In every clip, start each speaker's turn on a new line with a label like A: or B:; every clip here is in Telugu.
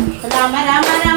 A: రామ రామ రామ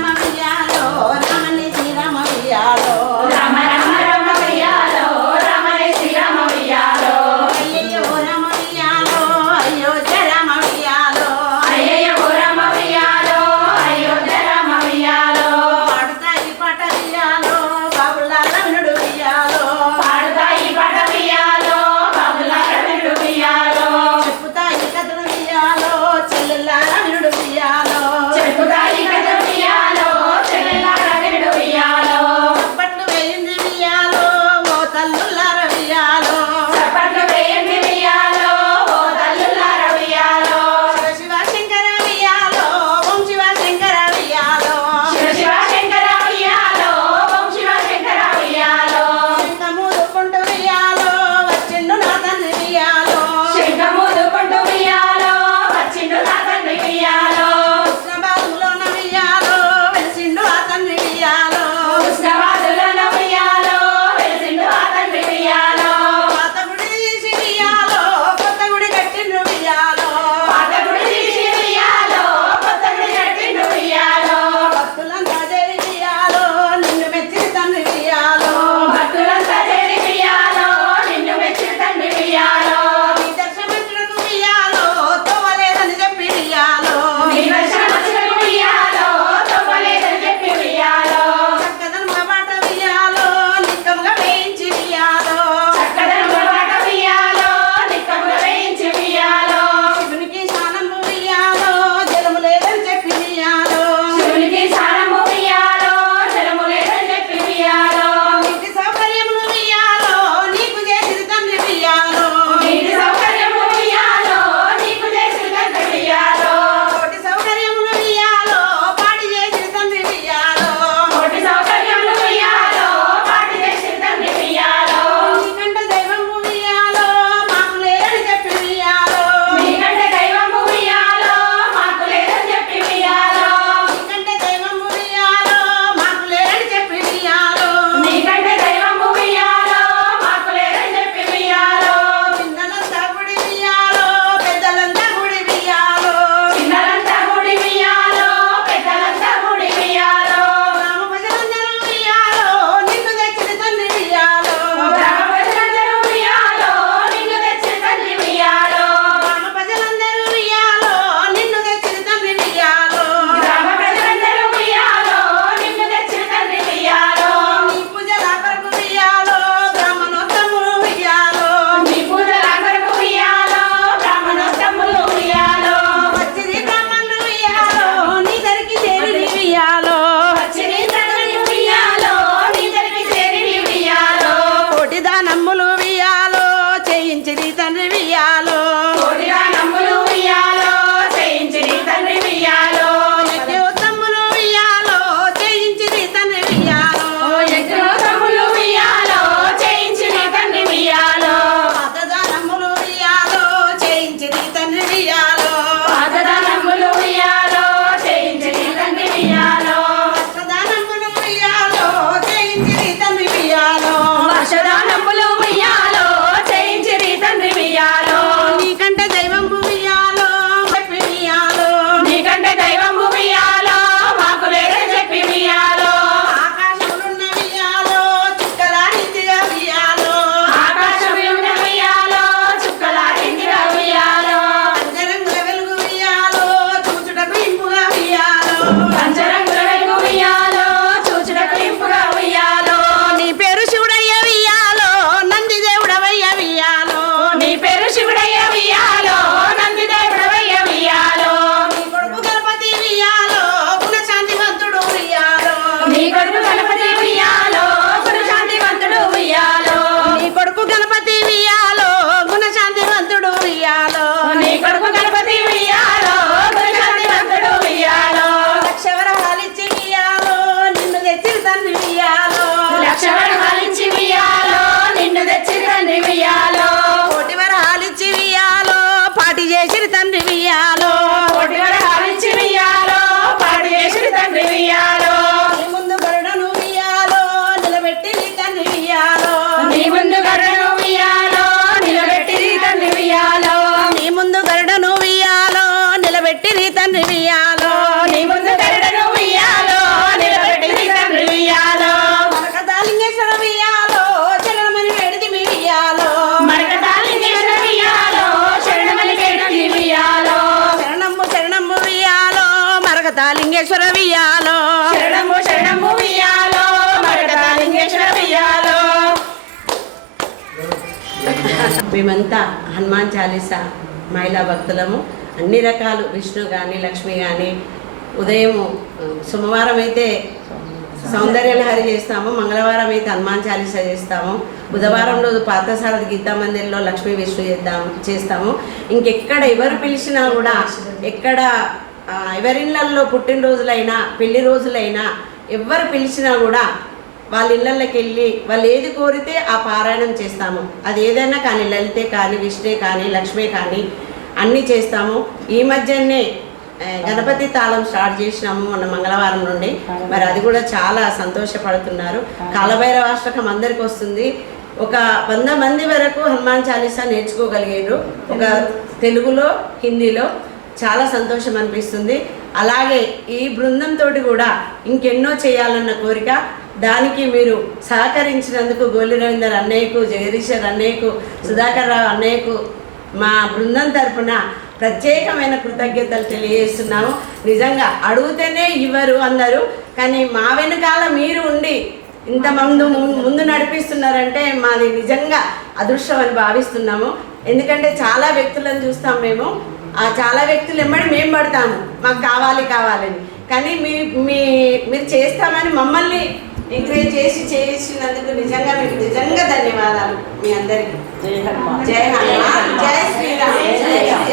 A: మగతాలింగేశ్వర వియాలో
B: శరణము శరణము వియాలో మరకతాలింగేశ్వర వియాలో
A: మేమంతా హనుమాన్ చాలీసా మహిళా భక్తులము. అన్ని రకాలు విష్ణు కానీ లక్ష్మి కానీ ఉదయం సోమవారం అయితే సౌందర్యలహరి చేస్తాము మంగళవారం అయితే హనుమాన్ చాలీసా చేస్తాము. బుధవారం రోజు పార్థసారథి గీతా మందిర్లో లక్ష్మీ విష్ణు చేద్దాం చేస్తాము. ఇంకెక్కడ ఎవరు పిలిచినా కూడా ఎక్కడ ఎవరిళ్ళల్లో పుట్టినరోజులైనా పెళ్ళి రోజులైనా ఎవరు పిలిచినా కూడా వాళ్ళ ఇళ్ళకి వెళ్ళి వాళ్ళు ఏది కోరితే ఆ పారాయణం చేస్తాము. అది ఏదైనా కానీ లలితే కానీ విష్ణే కానీ లక్ష్మే కానీ అన్నీ చేస్తాము. ఈ మధ్యనే గణపతి తాళం స్టార్ట్ చేసినాము మొన్న మంగళవారం నుండి. మరి అది కూడా చాలా సంతోషపడుతున్నారు. కాలభైరవ అష్టకం అందరికి వస్తుంది. ఒక వంద మంది వరకు హనుమాన్ చాలీసా నేర్చుకోగలిగారు. ఒక తెలుగులో హిందీలో చాలా సంతోషం అనిపిస్తుంది. అలాగే ఈ బృందంతో కూడా ఇంకెన్నో చేయాలన్న కోరిక దానికి మీరు సహకరించినందుకు గోలి రవీందర్ అన్నయ్యకు జగదీశ్వర్ అన్నయ్యకు సుధాకర్ రావు అన్నయ్యకు మా బృందం తరపున ప్రత్యేకమైన కృతజ్ఞతలు తెలియజేస్తున్నాము. నిజంగా అడిగితేనే ఇవ్వరు అందరూ కానీ మా వెనకాల మీరు ఉండి ఇంత ముందు ముందు నడిపిస్తున్నారంటే మాది నిజంగా అదృష్టం అని భావిస్తున్నాము. ఎందుకంటే చాలా వ్యక్తులను చూస్తాం మేము. చాలా వ్యక్తులు ఎమ్మడి మేము పడతాము. మాకు కావాలి కావాలని. కానీ మీ మీ మీరు చేస్తామని మమ్మల్ని ఎంకరేజ్ చేసి చేసినందుకు నిజంగా మీకు నిజంగా ధన్యవాదాలు మీ అందరికీ.
B: జై హనుమాన్.
A: జై హనుమాన్. జై శ్రీరామ్.